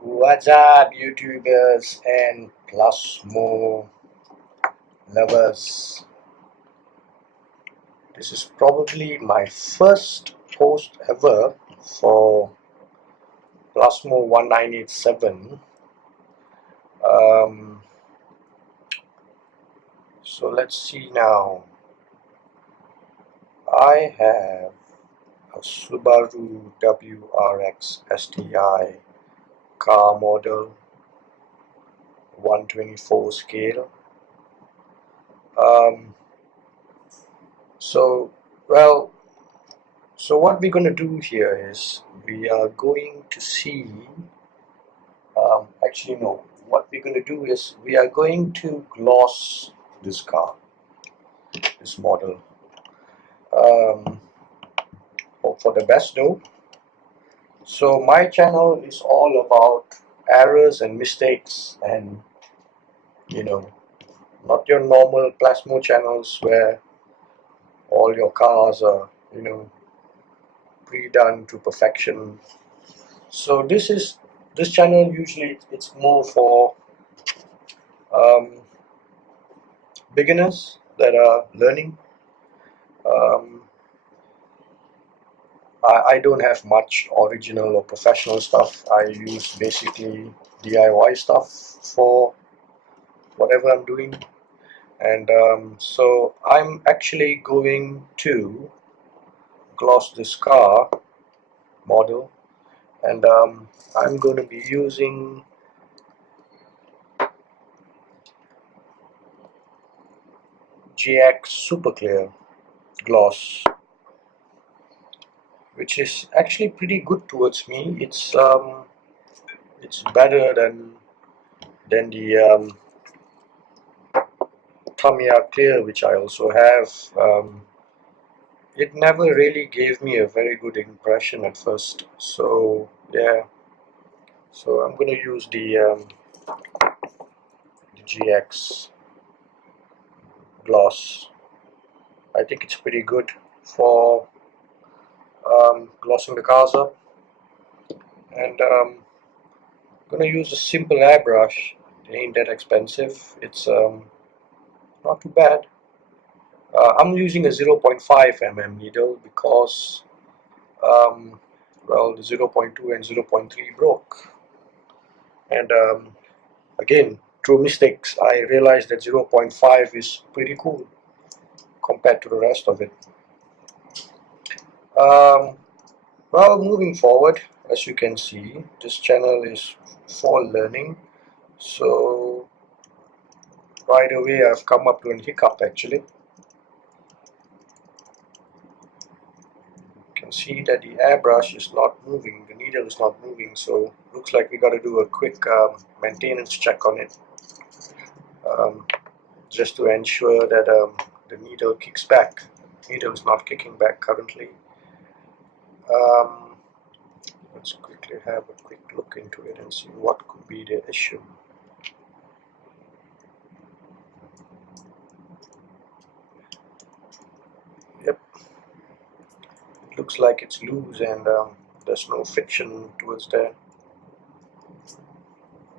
What's up, YouTubers and Plasmo lovers? This is probably my first post ever for Plasmo 1987. Um, so let's see now. I have a Subaru WRX STI car model 124 scale. Um, so, well, So what we're going to do here is we are going to see, actually no, what we're going to do is we are going to gloss this car, this model. Hope for the best though. So my channel is all about errors and mistakes and, you know, not your normal Plasmo channels where all your cars are, pre-done to perfection. So this channel usually it's more for beginners that are learning. Um, I don't have much original or professional stuff. I use basically DIY stuff for whatever I'm doing, and so I'm actually going to gloss this car model, and I'm going to be using GX Super Clear gloss, which is actually pretty good towards me. It's better than the Tamiya Clear, which I also have. It never really gave me a very good impression at first. So yeah, so I'm gonna use the GX gloss. I think it's pretty good for glossing the cars up, and gonna use a simple airbrush. It ain't that expensive. It's not too bad. I'm using a 0.5 mm needle because well, the 0.2 and 0.3 broke, and again, through mistakes I realized that 0.5 is pretty cool compared to the rest of it. Well, moving forward, as you can see, this channel is for learning, so right away I've come up to a hiccup actually. You can see that the airbrush is not moving, the needle is not moving, so looks like we got to do a quick maintenance check on it, just to ensure that the needle kicks back. Needle is not kicking back currently. Let's quickly have a quick look into it and see what could be the issue. Yep, it looks like it's loose and there's no friction towards there,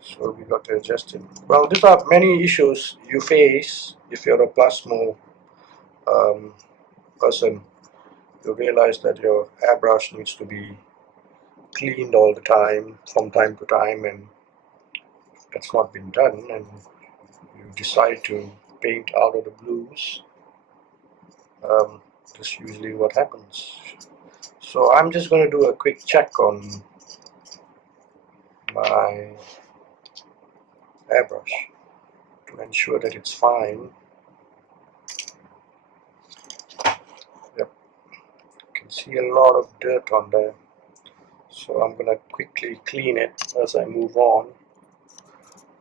so we got to adjust it. Well, these are many issues you face if you're a Plasmo person. You realize that your airbrush needs to be cleaned all the time, from time to time, and if that's not been done and you decide to paint out of the blues, that's usually what happens. So I'm just going to do a quick check on my airbrush to ensure that it's fine. Yep, you can see a lot of dirt on there, so I'm going to quickly clean it as I move on.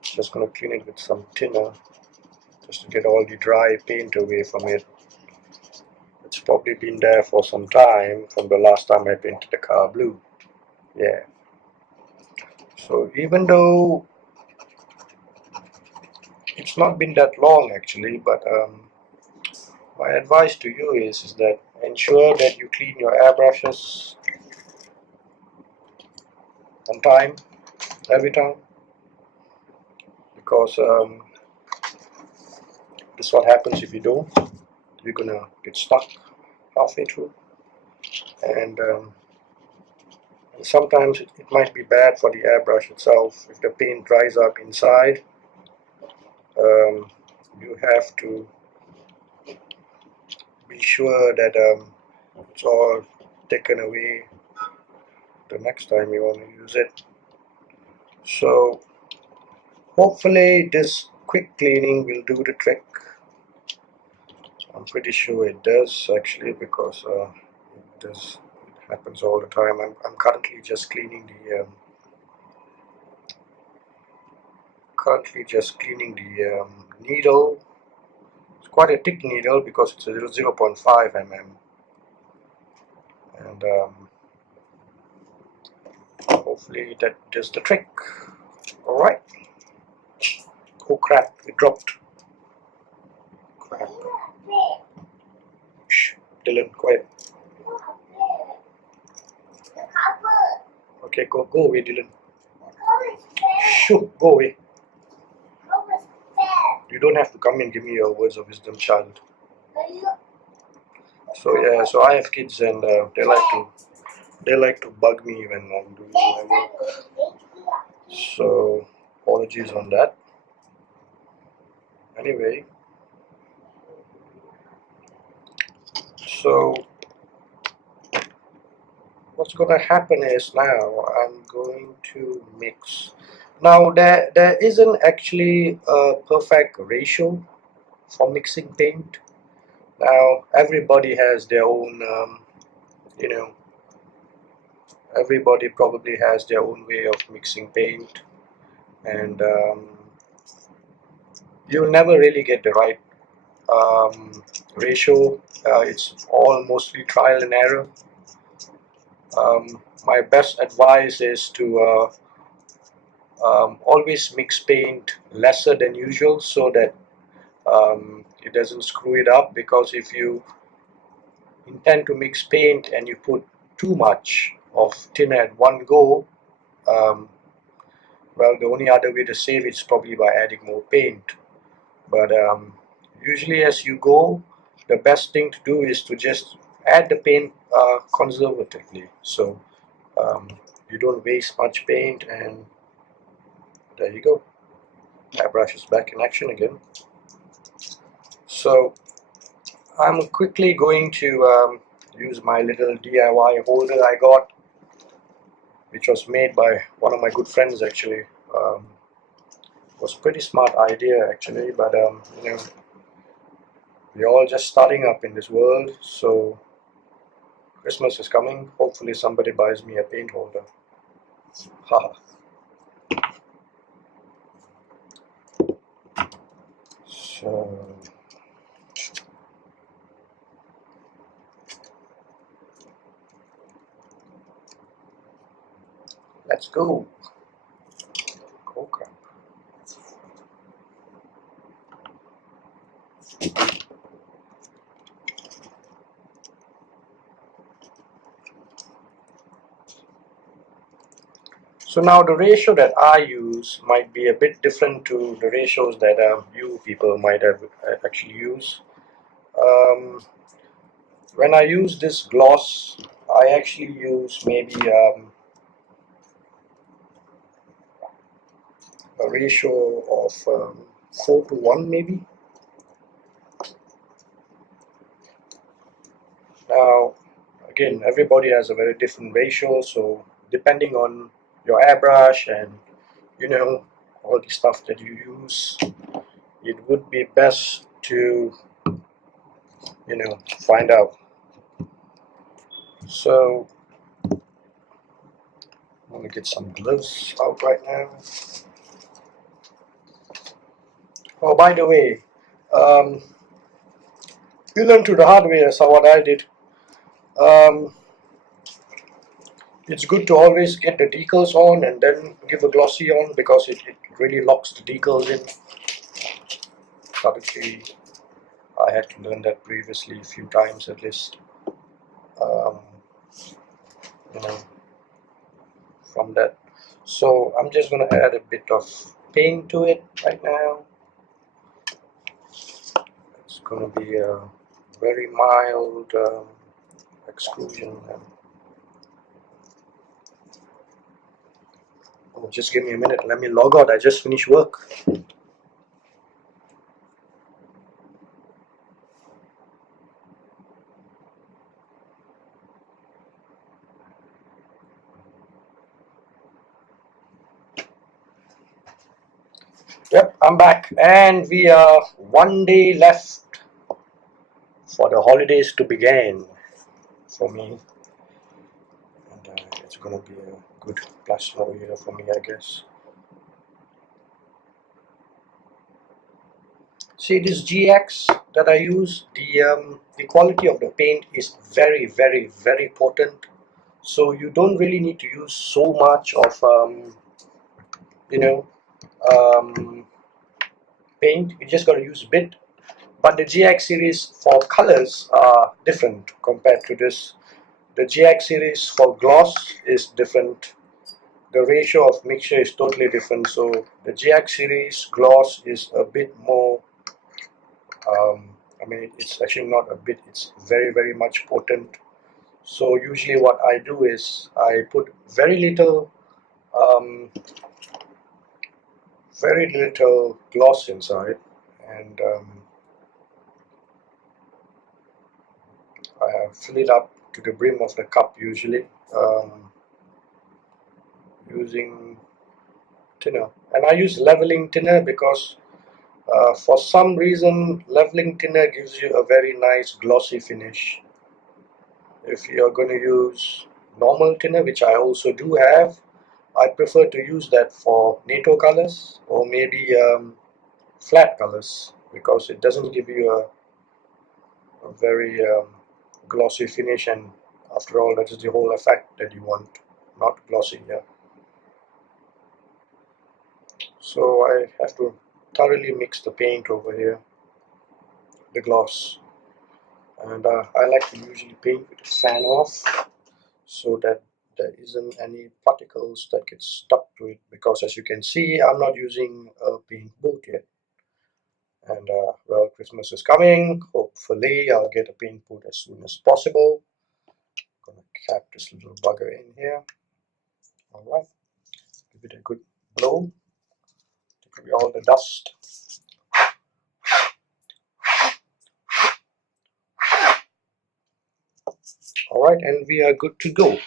Just going to clean it with some thinner just to get all the dry paint away from it. It's probably been there for some time from the last time I painted the car blue. Yeah. So even though it's not been that long actually, but my advice to you is that ensure that you clean your airbrushes on time. every time, because this is what happens if you don't. You're gonna get stuck halfway through, and sometimes it might be bad for the airbrush itself if the paint dries up inside. You have to be sure that it's all taken away the next time you want to use it. So hopefully this quick cleaning will do the trick. I'm pretty sure it does actually, because it happens all the time. I'm currently just cleaning the needle. It's quite a thick needle because it's a 0.5 mm, and hopefully that does the trick. Alright. Oh crap, it dropped. Crap. Shh, Dylan, quiet. Okay, go away, Dylan. Shoo, go away. You don't have to come and give me your words of wisdom, child. So yeah, so I have kids, and they like to bug me when I'm doing my work. So apologies on that. Anyway, so what's gonna happen is now I'm going to mix. Now there isn't actually a perfect ratio for mixing paint. Now everybody has their own, you know, everybody probably has their own way of mixing paint, and you'll never really get the right ratio. It's all mostly trial and error. My best advice is to always mix paint lesser than usual, so that it doesn't screw it up, because if you intend to mix paint and you put too much of thinner at one go, well, the only other way to save it is probably by adding more paint. But usually as you go, the best thing to do is to just add the paint conservatively, so you don't waste much paint. And there you go, airbrush is back in action again. So I'm quickly going to use my little DIY holder I got, which was made by one of my good friends actually. It was a pretty smart idea actually, but you know, we're all just starting up in this world, so Christmas is coming. Hopefully somebody buys me a paint holder. Haha. So let's go. Oh crap. So now the ratio that I use might be a bit different to the ratios that you people might have actually used. When I use this gloss, I actually use maybe a ratio of 4 to 1 maybe. Now again, everybody has a very different ratio, so depending on your airbrush and you know all the stuff that you use, it would be best to find out. So I'm gonna get some gloves out right now. Oh, by the way, you learn through the hard way, so what I did. It's good to always get the decals on and then give a glossy on, because it really locks the decals in. Obviously, I had to learn that previously a few times at least. from that. So I'm just going to add a bit of paint to it right now. It's going to be a very mild extrusion. Oh, just give me a minute, let me log out, I just finished work. Yep, I'm back, and we are 1 day left for the holidays to begin for me. And it's gonna be a good plus over here for me, I guess. See this GX that I use, the quality of the paint is very, very, very potent. So you don't really need to use so much of you know paint. You just got to use a bit. But the GX series for colors are different compared to this. The GX series for gloss is different. The ratio of mixture is totally different. So the GX series gloss is a bit more. I mean, it's actually not a bit. It's very, very much potent. So usually, what I do is I put very little gloss inside, and I fill it up to the brim of the cup usually using thinner, and I use leveling thinner because for some reason leveling thinner gives you a very nice glossy finish. If you're going to use normal thinner, which I also do have, I prefer to use that for NATO colors or maybe flat colors, because it doesn't give you a very glossy finish, and after all that is the whole effect that you want, not glossy. Yeah. So I have to thoroughly mix the paint over here, the gloss, and I like to usually paint with the fan off so that there isn't any particles that get stuck to it, because as you can see I'm not using a paint boot yet. And well, Christmas is coming. Hopefully I'll get a paint boot as soon as possible. I'm gonna cap this little bugger in here. Alright, give it a good blow. Take away all the dust. Alright, and we are good to go.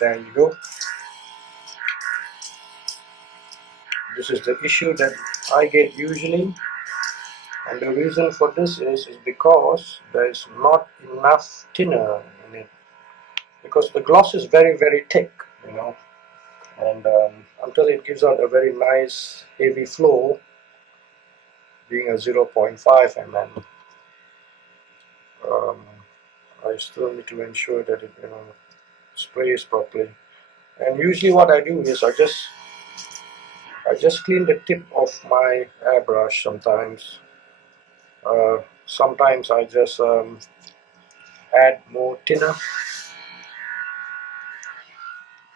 There you go. This is the issue that I get usually, and the reason for this is because there is not enough thinner in it, because the gloss is very, very thick, you know, and until it gives out a very nice heavy flow, being a 0.5 mm, I still need to ensure that it sprays properly. And usually what I do is I just clean the tip of my airbrush sometimes. Sometimes I just add more thinner.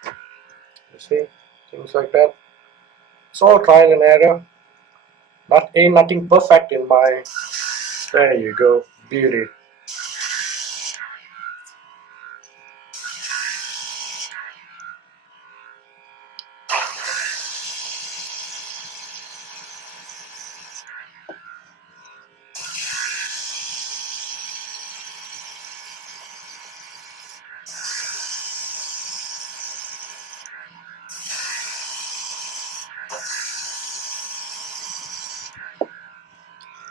You see, things like that. It's all trial and error. Ain't nothing perfect in my. There you go, beauty.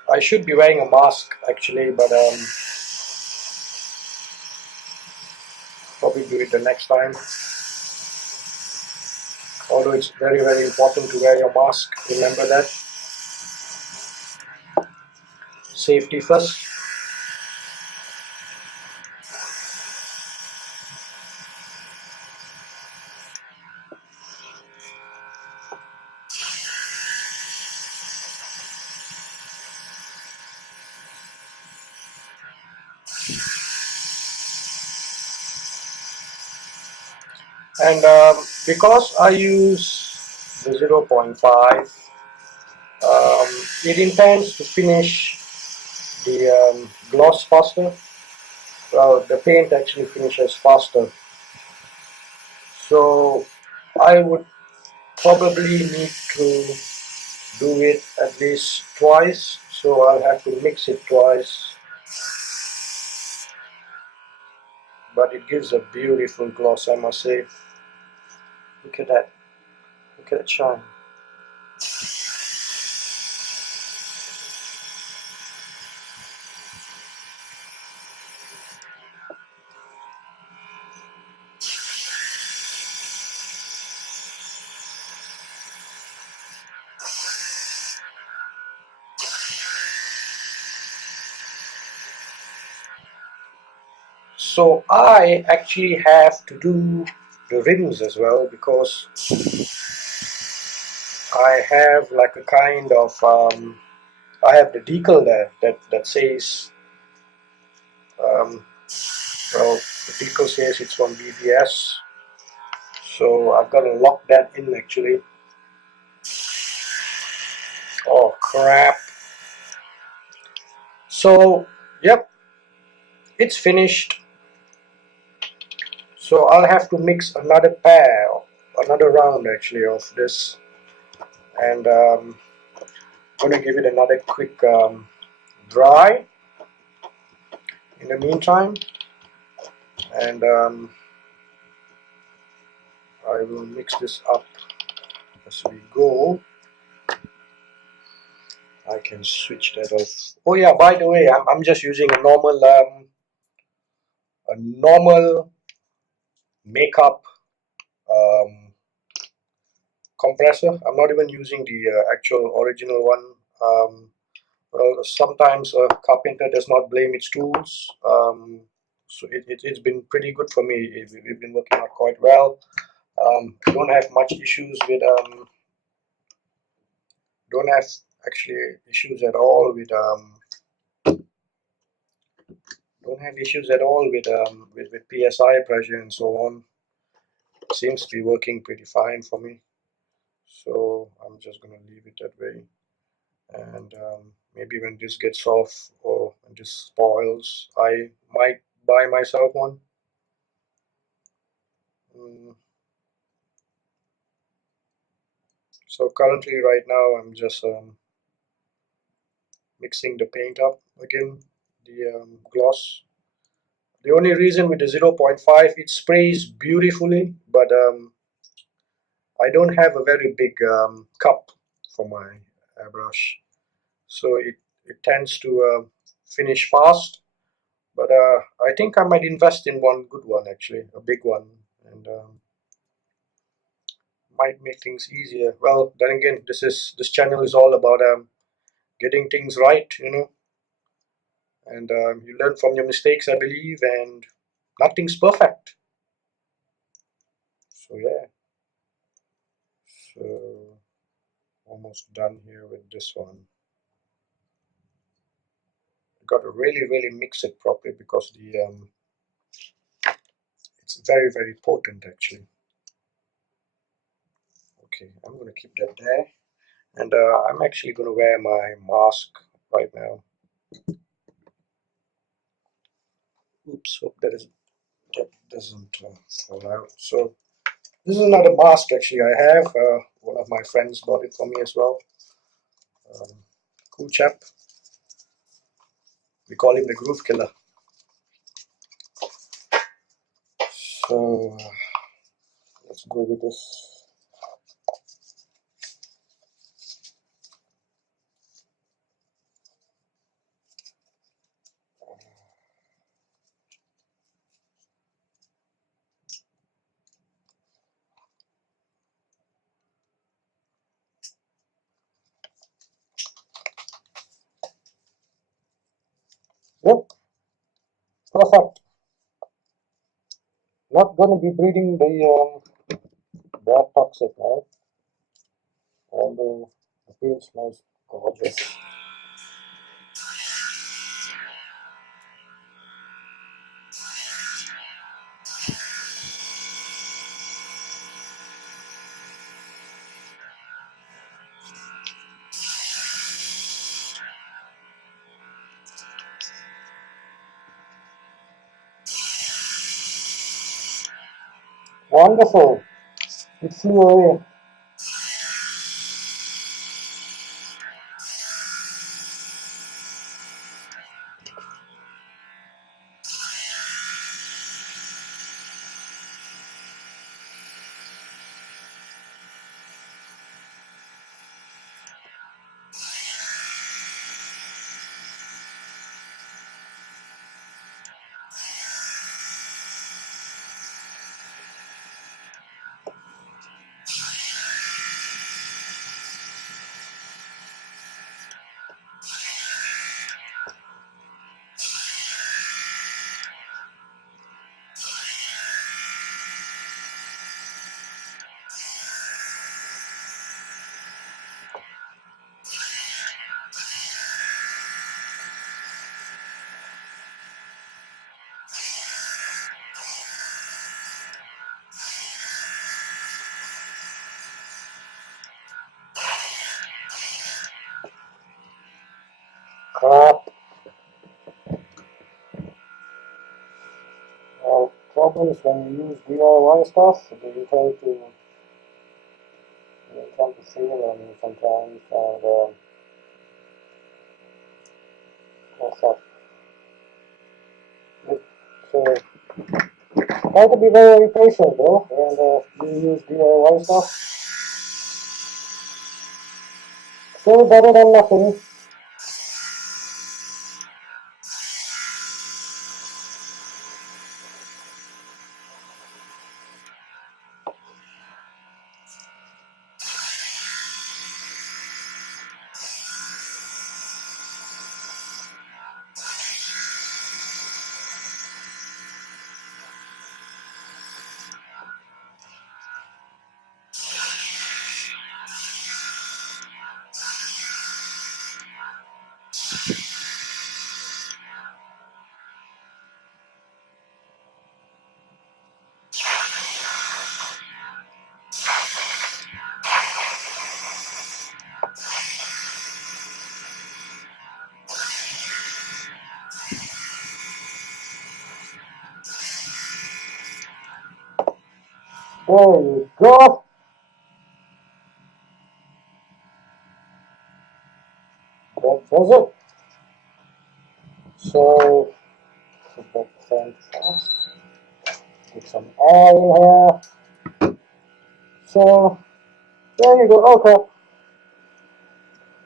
I should be wearing a mask actually, but probably do it the next time. Although it's very, very important to wear your mask, remember that. Safety first. And because I use the 0.5, it intends to finish the gloss faster. Well, the paint actually finishes faster. So I would probably need to do it at least twice. So I'll have to mix it twice. But it gives a beautiful gloss, I must say. Look at that. Look at that shine. So I actually have to do the rims as well, because I have like a kind of I have the decal there that says well, the decal says it's from BBS, so I've got to lock that in actually. Oh crap. So yep, it's finished. So I'll have to mix another round actually of this, and I'm gonna give it another quick dry in the meantime, and I will mix this up as we go. I can switch that off. Oh yeah, by the way, I'm just using a normal makeup um, compressor. I'm not even using the actual original one. Well, sometimes a carpenter does not blame its tools. So it's been pretty good for me. We've been working out quite well. Don't have much issues with don't have actually issues at all with don't have issues at all with PSI pressure and so on. It seems to be working pretty fine for me. So I'm just gonna leave it that way. And maybe when this gets off or when this spoils, I might buy myself one. So currently right now I'm just mixing the paint up again, the gloss. The only reason with the 0.5, it sprays beautifully, but I don't have a very big cup for my airbrush, so it tends to finish fast. But I think I might invest in one good one actually, a big one, and might make things easier. Well, then again, this channel is all about getting things right, you know, and you learn from your mistakes, I believe, and nothing's perfect. So yeah, so almost done here with this one. Got to really mix it properly because the it's very potent actually. Okay, I'm gonna keep that there, and I'm actually gonna wear my mask right now. Oops, hope that doesn't fall out. So this is another mask actually I have. One of my friends bought it for me as well. Cool chap. We call him the Groove Killer. So let's go with this. Yep, perfect. Not gonna be breathing the bad toxic now. Although the paint smells gorgeous. Wonderful. It flew away. Crap. Well, problems when you use DIY stuff, they tend to fail on you sometimes, and that's up. So try to be very patient though, and you use DIY stuff. Still better than nothing. There you go. That does it. So, put that fan fast. Get some oil in here. So, there you go. Okay.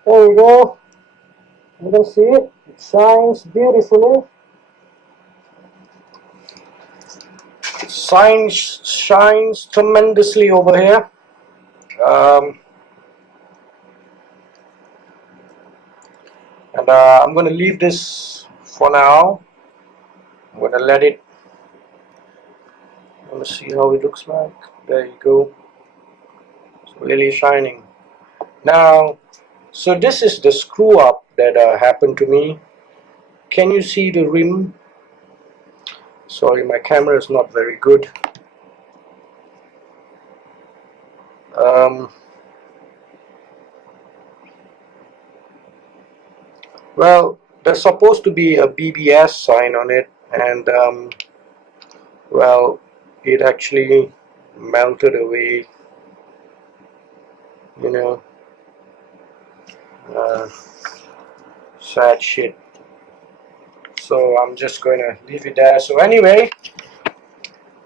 There you go. You can see it. It shines beautifully. Shines tremendously over here. And I'm going to leave this for now. I'm going to let it. Let me see how it looks like. There you go. It's really shining. Now, so this is the screw up that happened to me. Can you see the rim? Sorry, my camera is not very good. Well, there's supposed to be a BBS sign on it, and well, it actually melted away, you know. Sad shit. So I'm just going to leave it there. So anyway,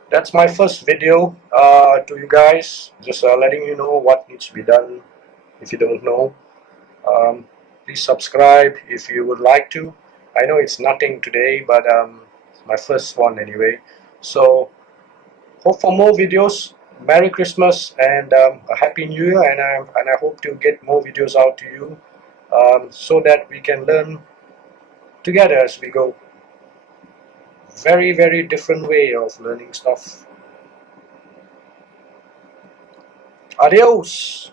that's my first video to you guys, just letting you know what needs to be done if you don't know. Please subscribe if you would like to. I know it's nothing today, but it's my first one anyway. So hope for more videos. Merry Christmas and a Happy New Year, and I hope to get more videos out to you so that we can learn together as we go. Very, very different way of learning stuff. Adios.